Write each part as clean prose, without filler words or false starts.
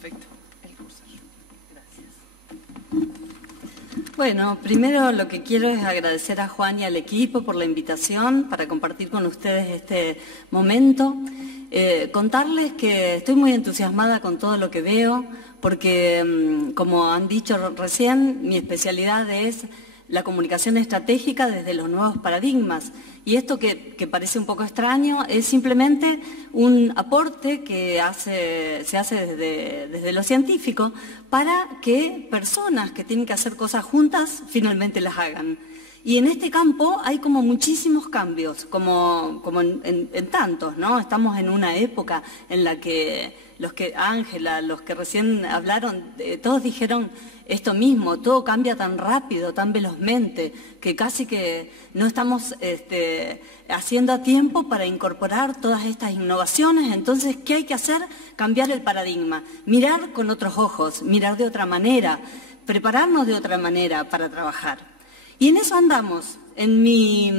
Perfecto. El cursor. Gracias. Bueno, primero lo que quiero es agradecer a Juan y al equipo por la invitación para compartir con ustedes este momento. Contarles que estoy muy entusiasmada con todo lo que veo, porque, como han dicho recién, mi especialidad es la comunicación estratégica desde los nuevos paradigmas. Y esto que parece un poco extraño es simplemente un aporte que se hace desde lo científico para que personas que tienen que hacer cosas juntas finalmente las hagan. Y en este campo hay como muchísimos cambios, como en tantos, ¿no? Estamos en una época en la que Ángela, los que recién hablaron, todos dijeron esto mismo, todo cambia tan rápido, tan velozmente, que casi que no estamos haciendo a tiempo para incorporar todas estas innovaciones. Entonces, ¿qué hay que hacer? Cambiar el paradigma, mirar con otros ojos, mirar de otra manera, prepararnos de otra manera para trabajar. Y en eso andamos. En mi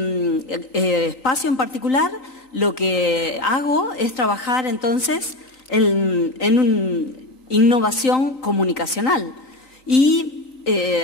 espacio en particular, lo que hago es trabajar entonces en una innovación comunicacional. Y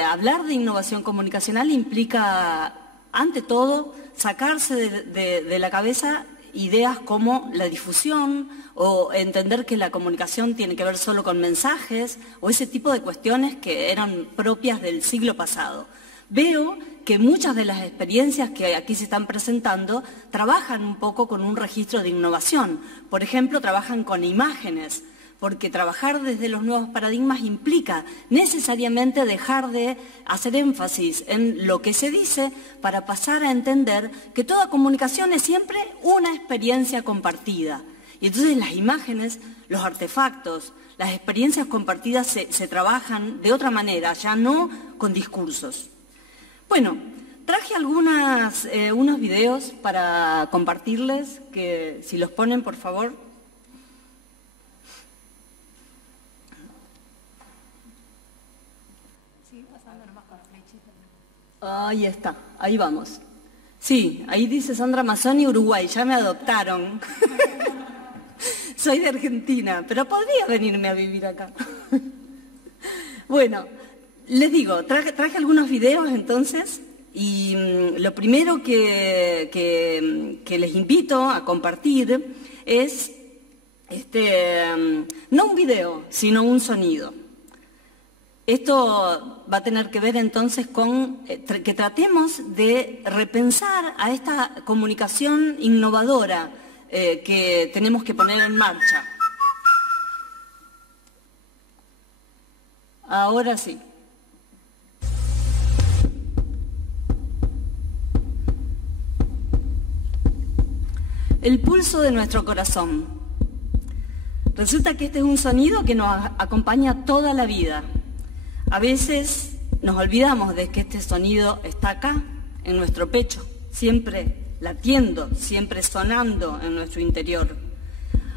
hablar de innovación comunicacional implica, ante todo, sacarse de la cabeza ideas como la difusión o entender que la comunicación tiene que ver solo con mensajes o ese tipo de cuestiones que eran propias del siglo pasado. Veo que muchas de las experiencias que aquí se están presentando trabajan un poco con un registro de innovación. Por ejemplo, trabajan con imágenes, porque trabajar desde los nuevos paradigmas implica necesariamente dejar de hacer énfasis en lo que se dice para pasar a entender que toda comunicación es siempre una experiencia compartida. Y entonces las imágenes, los artefactos, las experiencias compartidas se trabajan de otra manera, ya no con discursos. Bueno, traje unos videos para compartirles, que si los ponen, por favor. Ahí está, ahí vamos. Sí, ahí dice Sandra Mazzoni, Uruguay, ya me adoptaron. Soy de Argentina, pero podría venirme a vivir acá. Bueno, les digo, traje algunos videos entonces, y lo primero que les invito a compartir es, no un video, sino un sonido. Esto va a tener que ver entonces con que tratemos de repensar a esta comunicación innovadora que tenemos que poner en marcha. Ahora sí. El pulso de nuestro corazón. Resulta que este es un sonido que nos acompaña toda la vida. A veces nos olvidamos de que este sonido está acá, en nuestro pecho, siempre latiendo, siempre sonando en nuestro interior.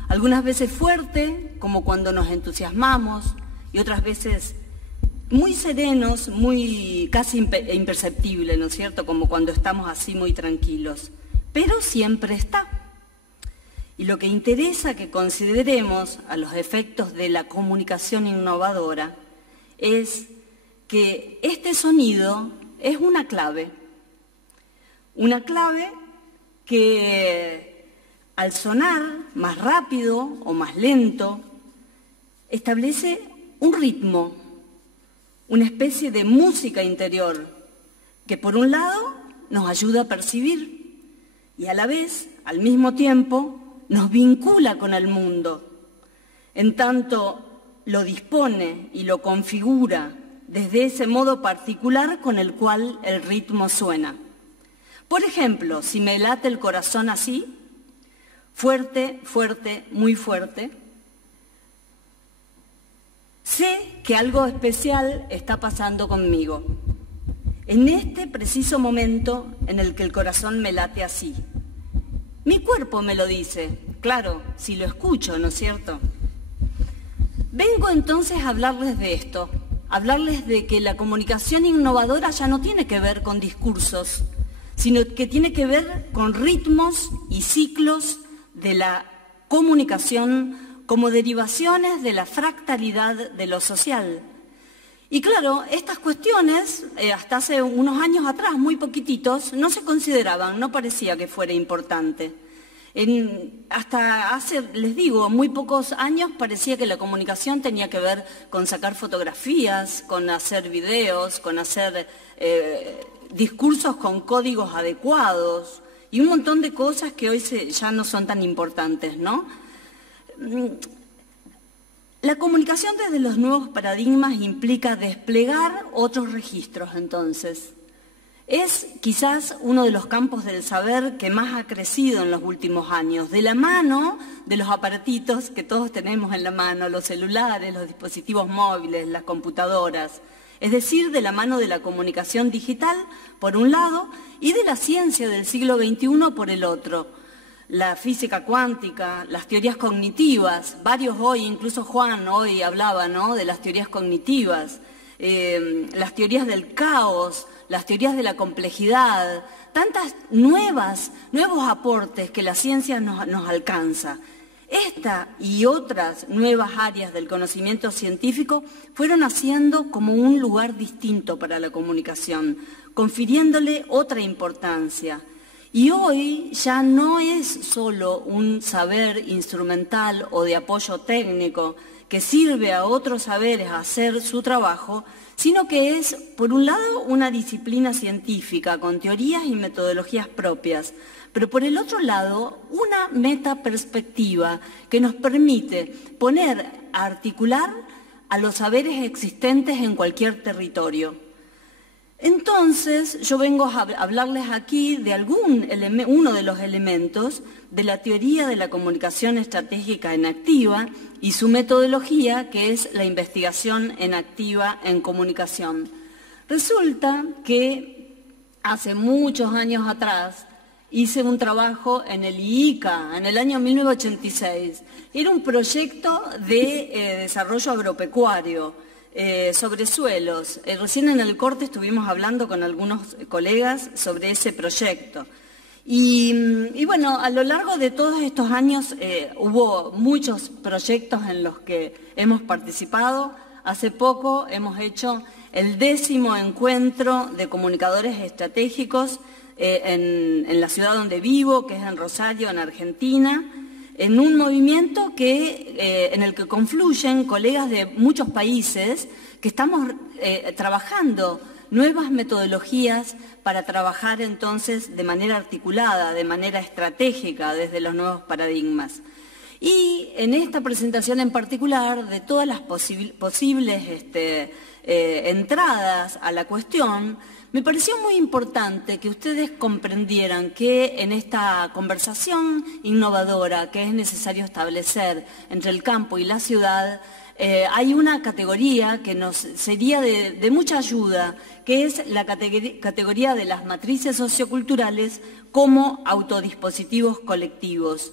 Algunas veces fuerte, como cuando nos entusiasmamos, y otras veces muy serenos, muy casi imperceptible, ¿no es cierto?, como cuando estamos así muy tranquilos. Pero siempre está. Y lo que interesa que consideremos a los efectos de la comunicación innovadora es que este sonido es una clave que al sonar más rápido o más lento establece un ritmo, una especie de música interior que por un lado nos ayuda a percibir y a la vez, al mismo tiempo, nos vincula con el mundo, en tanto lo dispone y lo configura desde ese modo particular con el cual el ritmo suena. Por ejemplo, si me late el corazón así, fuerte, fuerte, muy fuerte, sé que algo especial está pasando conmigo. En este preciso momento en el que el corazón me late así. Mi cuerpo me lo dice, claro, si lo escucho, ¿no es cierto? Vengo entonces a hablarles de esto, hablarles de que la comunicación innovadora ya no tiene que ver con discursos, sino que tiene que ver con ritmos y ciclos de la comunicación como derivaciones de la fractalidad de lo social. Y claro, estas cuestiones, hasta hace unos años atrás, muy poquititos, no se consideraban, no parecía que fuera importante. Hasta hace, les digo, muy pocos años parecía que la comunicación tenía que ver con sacar fotografías, con hacer videos, con hacer discursos con códigos adecuados y un montón de cosas que hoy ya no son tan importantes, ¿no? La comunicación desde los nuevos paradigmas implica desplegar otros registros, entonces. Es quizás uno de los campos del saber que más ha crecido en los últimos años, de la mano de los aparatitos que todos tenemos en la mano, los celulares, los dispositivos móviles, las computadoras, es decir, de la mano de la comunicación digital, por un lado, y de la ciencia del siglo XXI por el otro. La física cuántica, las teorías cognitivas, varios hoy, incluso Juan hoy hablaba, ¿no?, de las teorías cognitivas, las teorías del caos, las teorías de la complejidad, tantas nuevos aportes que la ciencia nos alcanza. Esta y otras nuevas áreas del conocimiento científico fueron haciendo como un lugar distinto para la comunicación, confiriéndole otra importancia. Y hoy ya no es solo un saber instrumental o de apoyo técnico que sirve a otros saberes a hacer su trabajo, sino que es, por un lado, una disciplina científica con teorías y metodologías propias, pero por el otro lado, una metaperspectiva que nos permite articular a los saberes existentes en cualquier territorio. Entonces, yo vengo a hablarles aquí de uno de los elementos de la teoría de la comunicación estratégica en activa y su metodología, que es la investigación en activa en comunicación. Resulta que hace muchos años atrás hice un trabajo en el IICA, en el año 1986. Era un proyecto de desarrollo agropecuario. Sobre suelos. Recién en el corte estuvimos hablando con algunos colegas sobre ese proyecto. Y bueno, a lo largo de todos estos años hubo muchos proyectos en los que hemos participado. Hace poco hemos hecho el 10º encuentro de comunicadores estratégicos en la ciudad donde vivo, que es en Rosario, en Argentina, en un movimiento en el que confluyen colegas de muchos países que estamos trabajando nuevas metodologías para trabajar entonces de manera articulada, de manera estratégica desde los nuevos paradigmas. Y en esta presentación en particular, de todas las posibles entradas a la cuestión, me pareció muy importante que ustedes comprendieran que en esta conversación innovadora que es necesario establecer entre el campo y la ciudad, hay una categoría que nos sería de mucha ayuda, que es la categoría de las matrices socioculturales como autodispositivos colectivos.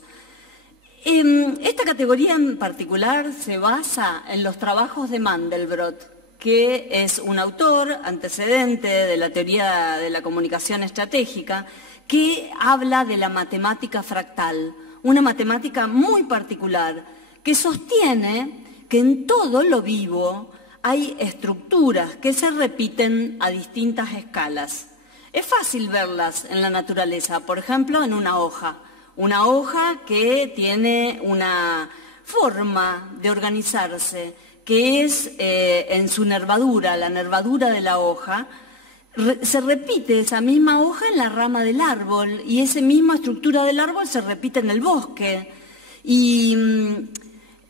Esta categoría en particular se basa en los trabajos de Mandelbrot, que es un autor antecedente de la teoría de la comunicación estratégica, que habla de la matemática fractal, una matemática muy particular, que sostiene que en todo lo vivo hay estructuras que se repiten a distintas escalas. Es fácil verlas en la naturaleza, por ejemplo, en una hoja que tiene una forma de organizarse, que es en su nervadura, la nervadura de la hoja, se repite esa misma hoja en la rama del árbol y esa misma estructura del árbol se repite en el bosque. Y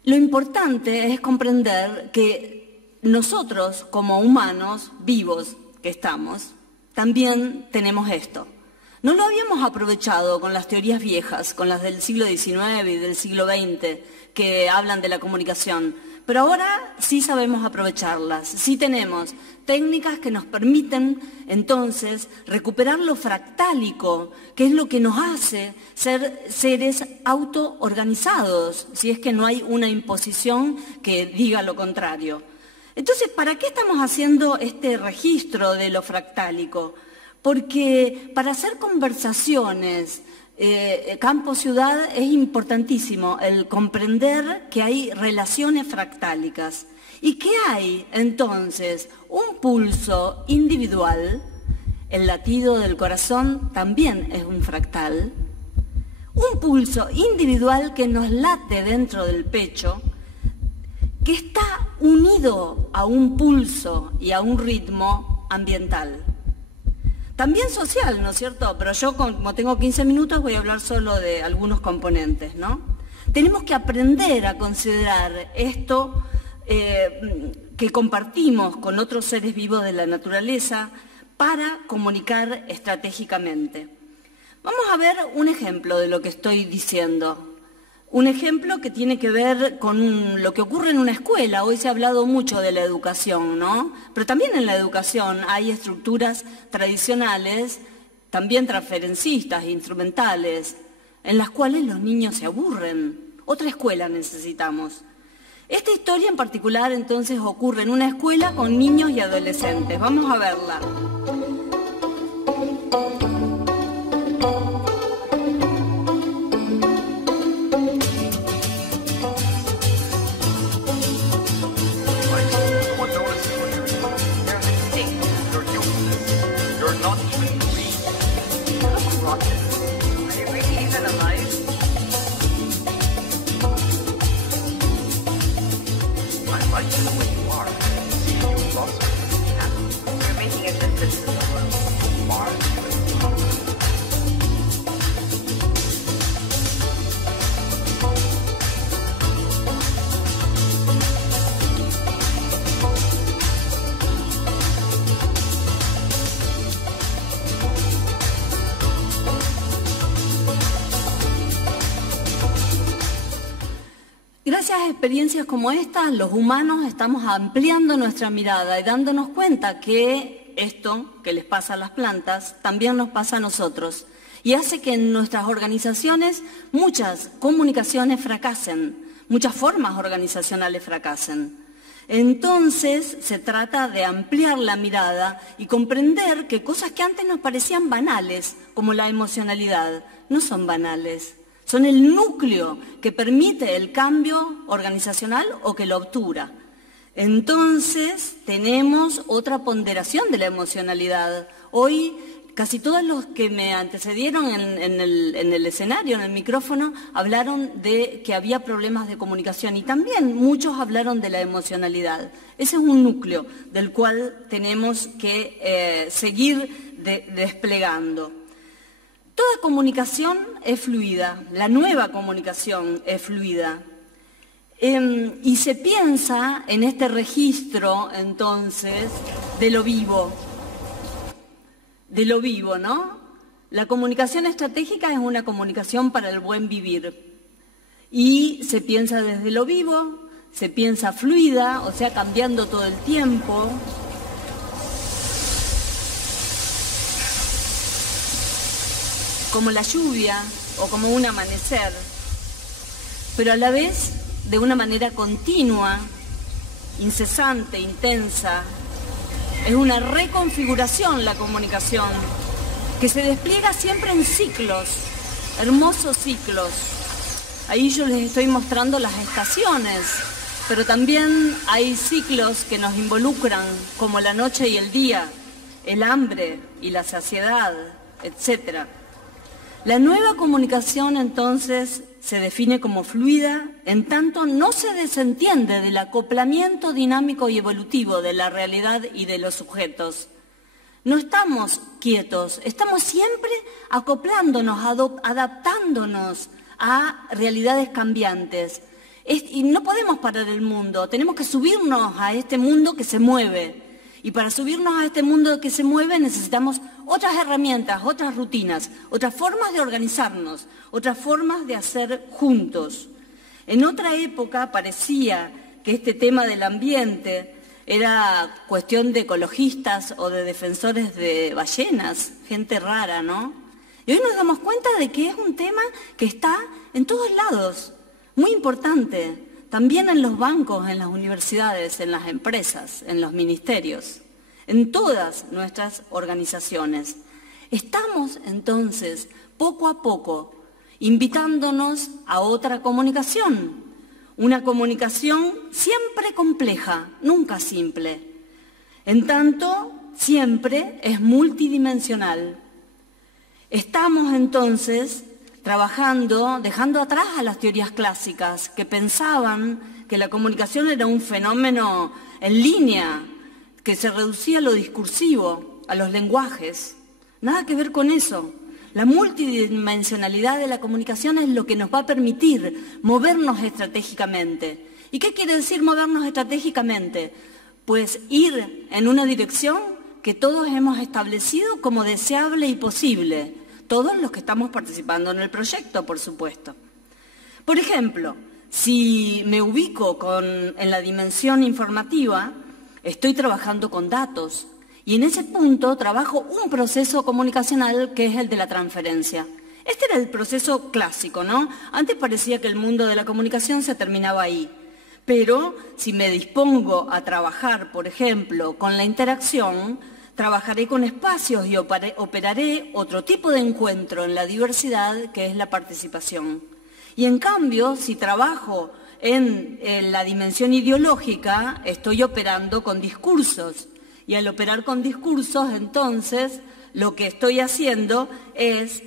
lo importante es comprender que nosotros, como humanos vivos que estamos, también tenemos esto. No lo habíamos aprovechado con las teorías viejas, con las del siglo XIX y del siglo XX, que hablan de la comunicación. Pero ahora sí sabemos aprovecharlas, sí tenemos técnicas que nos permiten entonces recuperar lo fractálico, que es lo que nos hace ser seres autoorganizados, si es que no hay una imposición que diga lo contrario. Entonces, ¿para qué estamos haciendo este registro de lo fractálico? Porque para hacer conversaciones campo-ciudad es importantísimo el comprender que hay relaciones fractálicas y que hay entonces un pulso individual, el latido del corazón también es un fractal, un pulso individual que nos late dentro del pecho, que está unido a un pulso y a un ritmo ambiental. También social, ¿no es cierto? Pero yo, como tengo 15 minutos, voy a hablar solo de algunos componentes, ¿no? Tenemos que aprender a considerar esto que compartimos con otros seres vivos de la naturaleza para comunicar estratégicamente. Vamos a ver un ejemplo de lo que estoy diciendo. Un ejemplo que tiene que ver con lo que ocurre en una escuela. Hoy se ha hablado mucho de la educación, ¿no? Pero también en la educación hay estructuras tradicionales, también transferencistas, instrumentales, en las cuales los niños se aburren. Otra escuela necesitamos. Esta historia en particular, entonces, ocurre en una escuela con niños y adolescentes. Vamos a verla. Gracias a experiencias como esta, los humanos estamos ampliando nuestra mirada y dándonos cuenta que esto que les pasa a las plantas también nos pasa a nosotros y hace que en nuestras organizaciones muchas comunicaciones fracasen, muchas formas organizacionales fracasen. Entonces se trata de ampliar la mirada y comprender que cosas que antes nos parecían banales, como la emocionalidad, no son banales. Son el núcleo que permite el cambio organizacional o que lo obtura. Entonces, tenemos otra ponderación de la emocionalidad. Hoy, casi todos los que me antecedieron en el escenario, en el micrófono, hablaron de que había problemas de comunicación y también muchos hablaron de la emocionalidad. Ese es un núcleo del cual tenemos que seguir desplegando. Toda comunicación es fluida, la nueva comunicación es fluida. Y se piensa en este registro, entonces, de lo vivo, ¿no? La comunicación estratégica es una comunicación para el buen vivir. Y se piensa desde lo vivo, se piensa fluida, o sea, cambiando todo el tiempo. Como la lluvia o como un amanecer, pero a la vez de una manera continua, incesante, intensa. Es una reconfiguración la comunicación que se despliega siempre en ciclos, hermosos ciclos. Ahí yo les estoy mostrando las estaciones, pero también hay ciclos que nos involucran, como la noche y el día, el hambre y la saciedad, etc. La nueva comunicación, entonces, se define como fluida, en tanto no se desentiende del acoplamiento dinámico y evolutivo de la realidad y de los sujetos. No estamos quietos, estamos siempre acoplándonos, adaptándonos a realidades cambiantes. Y no podemos parar el mundo, tenemos que subirnos a este mundo que se mueve. Y para subirnos a este mundo que se mueve necesitamos otras herramientas, otras rutinas, otras formas de organizarnos, otras formas de hacer juntos. En otra época parecía que este tema del ambiente era cuestión de ecologistas o de defensores de ballenas, gente rara, ¿no? Y hoy nos damos cuenta de que es un tema que está en todos lados, muy importante. También en los bancos, en las universidades, en las empresas, en los ministerios, en todas nuestras organizaciones. Estamos entonces poco a poco, invitándonos a otra comunicación. Una comunicación siempre compleja, nunca simple. En tanto, siempre es multidimensional. Estamos entonces trabajando, dejando atrás a las teorías clásicas que pensaban que la comunicación era un fenómeno en línea, que se reducía a lo discursivo, a los lenguajes. Nada que ver con eso. La multidimensionalidad de la comunicación es lo que nos va a permitir movernos estratégicamente. ¿Y qué quiere decir movernos estratégicamente? Pues ir en una dirección que todos hemos establecido como deseable y posible, todos los que estamos participando en el proyecto, por supuesto. Por ejemplo, si me ubico en la dimensión informativa, estoy trabajando con datos y en ese punto trabajo un proceso comunicacional que es el de la transferencia. Este era el proceso clásico, ¿no? Antes parecía que el mundo de la comunicación se terminaba ahí. Pero si me dispongo a trabajar, por ejemplo, con la interacción, trabajaré con espacios y operaré otro tipo de encuentro en la diversidad, que es la participación. Y en cambio, si trabajo en la dimensión ideológica, estoy operando con discursos. Y al operar con discursos, entonces, lo que estoy haciendo es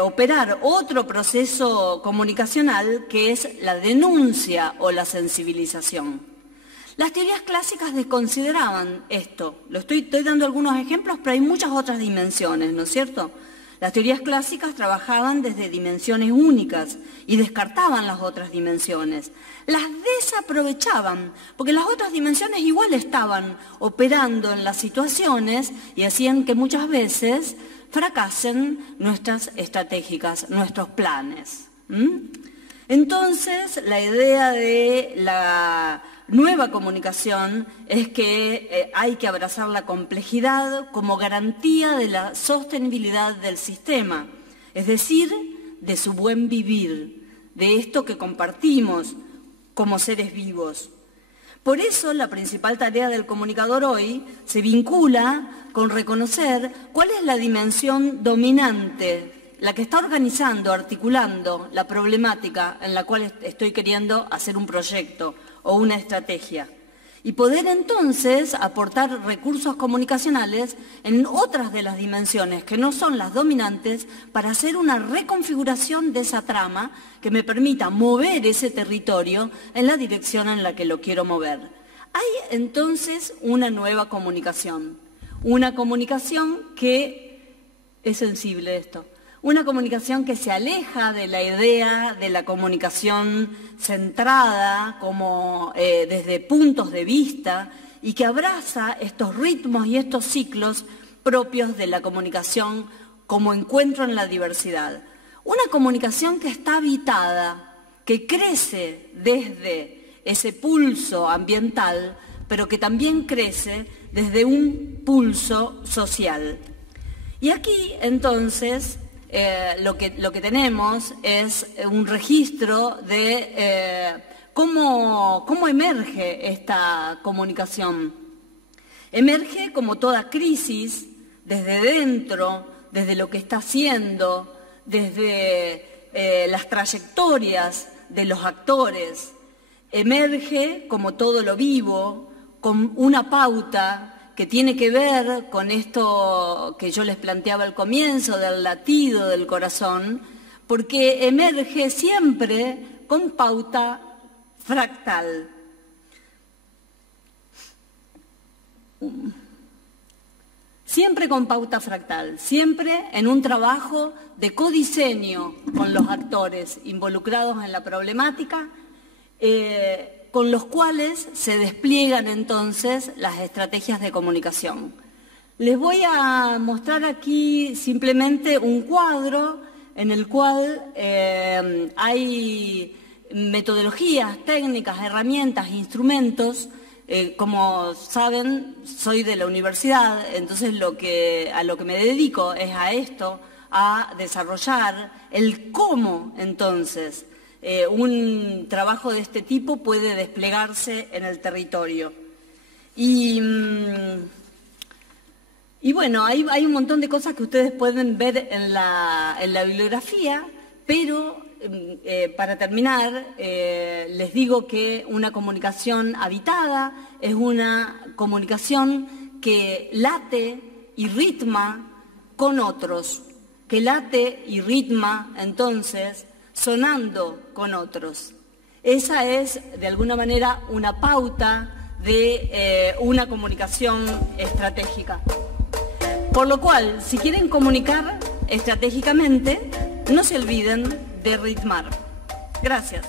operar otro proceso comunicacional que es la denuncia o la sensibilización. Las teorías clásicas desconsideraban esto. Estoy dando algunos ejemplos, pero hay muchas otras dimensiones, ¿no es cierto? Las teorías clásicas trabajaban desde dimensiones únicas y descartaban las otras dimensiones. Las desaprovechaban, porque las otras dimensiones igual estaban operando en las situaciones y hacían que muchas veces fracasen nuestras estratégicas, nuestros planes. Entonces, la idea de la nueva comunicación es que hay que abrazar la complejidad como garantía de la sostenibilidad del sistema, es decir, de su buen vivir, de esto que compartimos como seres vivos. Por eso, la principal tarea del comunicador hoy se vincula con reconocer cuál es la dimensión dominante, la que está organizando, articulando la problemática en la cual estoy queriendo hacer un proyecto o una estrategia. Y poder entonces aportar recursos comunicacionales en otras de las dimensiones que no son las dominantes para hacer una reconfiguración de esa trama que me permita mover ese territorio en la dirección en la que lo quiero mover. Hay entonces una nueva comunicación, una comunicación que es sensible a esto. Una comunicación que se aleja de la idea de la comunicación centrada como desde puntos de vista y que abraza estos ritmos y estos ciclos propios de la comunicación como encuentro en la diversidad. Una comunicación que está habitada, que crece desde ese pulso ambiental, pero que también crece desde un pulso social. Y aquí, entonces, lo que tenemos es un registro de cómo emerge esta comunicación. Emerge como toda crisis, desde dentro, desde lo que está haciendo, desde las trayectorias de los actores. Emerge como todo lo vivo, con una pauta que tiene que ver con esto que yo les planteaba al comienzo, del latido del corazón, porque emerge siempre con pauta fractal. Siempre con pauta fractal, siempre en un trabajo de codiseño con los actores involucrados en la problemática, con los cuales se despliegan entonces las estrategias de comunicación. Les voy a mostrar aquí simplemente un cuadro en el cual hay metodologías, técnicas, herramientas, instrumentos. Como saben, soy de la universidad, entonces a lo que me dedico es a esto, a desarrollar el cómo entonces un trabajo de este tipo puede desplegarse en el territorio. Y Y bueno, hay un montón de cosas que ustedes pueden ver en la bibliografía, pero para terminar, les digo que una comunicación habitada es una comunicación que late y ritma con otros, que late y ritma, entonces, sonando con otros. Esa es, de alguna manera, una pauta de una comunicación estratégica. Por lo cual, si quieren comunicar estratégicamente, no se olviden de ritmar. Gracias.